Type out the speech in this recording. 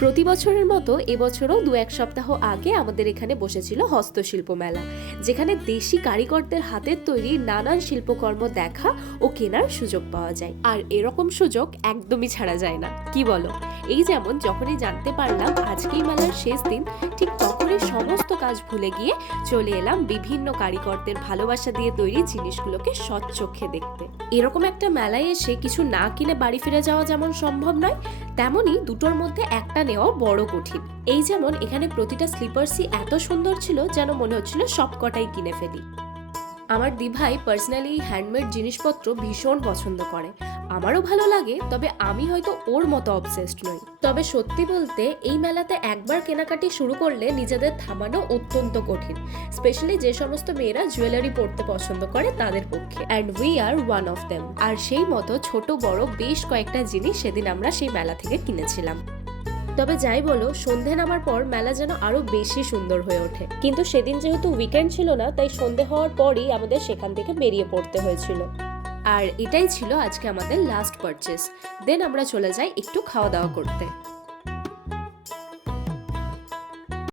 প্রতি বছরের মতো এবছরও দু এক সপ্তাহ আগে আমাদের এখানে বসেছিল হস্তশিল্প মেলা, যেখানে দেশি কারিগরদের হাতের তৈরি নানান শিল্পকর্ম দেখা ও কেনার সুযোগ পাওয়া যায়। আর এরকম সুযোগ একদমই ছাড়া যায় না। কি বলো? এই যেমন যখনই জানতে পারলাম আজকেই মেলার শেষ দিন, ঠিক তখনই সমস্ত কাজ ভুলে গিয়ে চলে এলাম বিভিন্ন কারিগরদের ভালোবাসা দিয়ে তৈরি জিনিসগুলোকে সচ্চক্ষে দেখতে। এরকম একটা মেলায় এসে কিছু না কিনে বাড়ি ফিরে যাওয়া যেমন সম্ভব নয় তেমনই দুটোর মধ্যে একটা নেওয়া বড় কঠিন। এই যেমন এখানে প্রতিটা স্লিপার্সই এত সুন্দর ছিল যেন মনে হচ্ছিল সবকটাই কিনে ফেলি। আমার দিভাই পার্সোনালি হ্যান্ডমেড জিনিসপত্র ভীষণ পছন্দ করে। আমারও ভালো লাগে, তবে আমি হয়তো ওর মতো অবসেসড নই। তবে সত্যি বলতে, এই মেলাতে একবার কেনাকাটি শুরু করলে নিজেদের থামানো অত্যন্ত কঠিন স্পেশালি যে সমস্ত মেয়েরা জুয়েলারি পরতে পছন্দ করে তাদের পক্ষে। And we are one of them আর সেই মতো ছোট, বড় বেশ কয়েকটা জিনিস সেদিন আমরা সেই মেলা থেকে কিনেছিলাম। তবে যাই বলো, সন্ধে নামার পর মেলা যেন আরও বেশি সুন্দর হয়ে ওঠে। কিন্তু সেদিন যেহেতু উইকেন্ড ছিল না, তাই সন্ধে হওয়ার পরই আমাদের সেখান থেকে বেরিয়ে পড়তে হয়েছিল। আর এটাই ছিল আজকে আমাদের লাস্ট পারচেস দেন আমরা চলে যাই একটু খাওয়া দাওয়া করতে।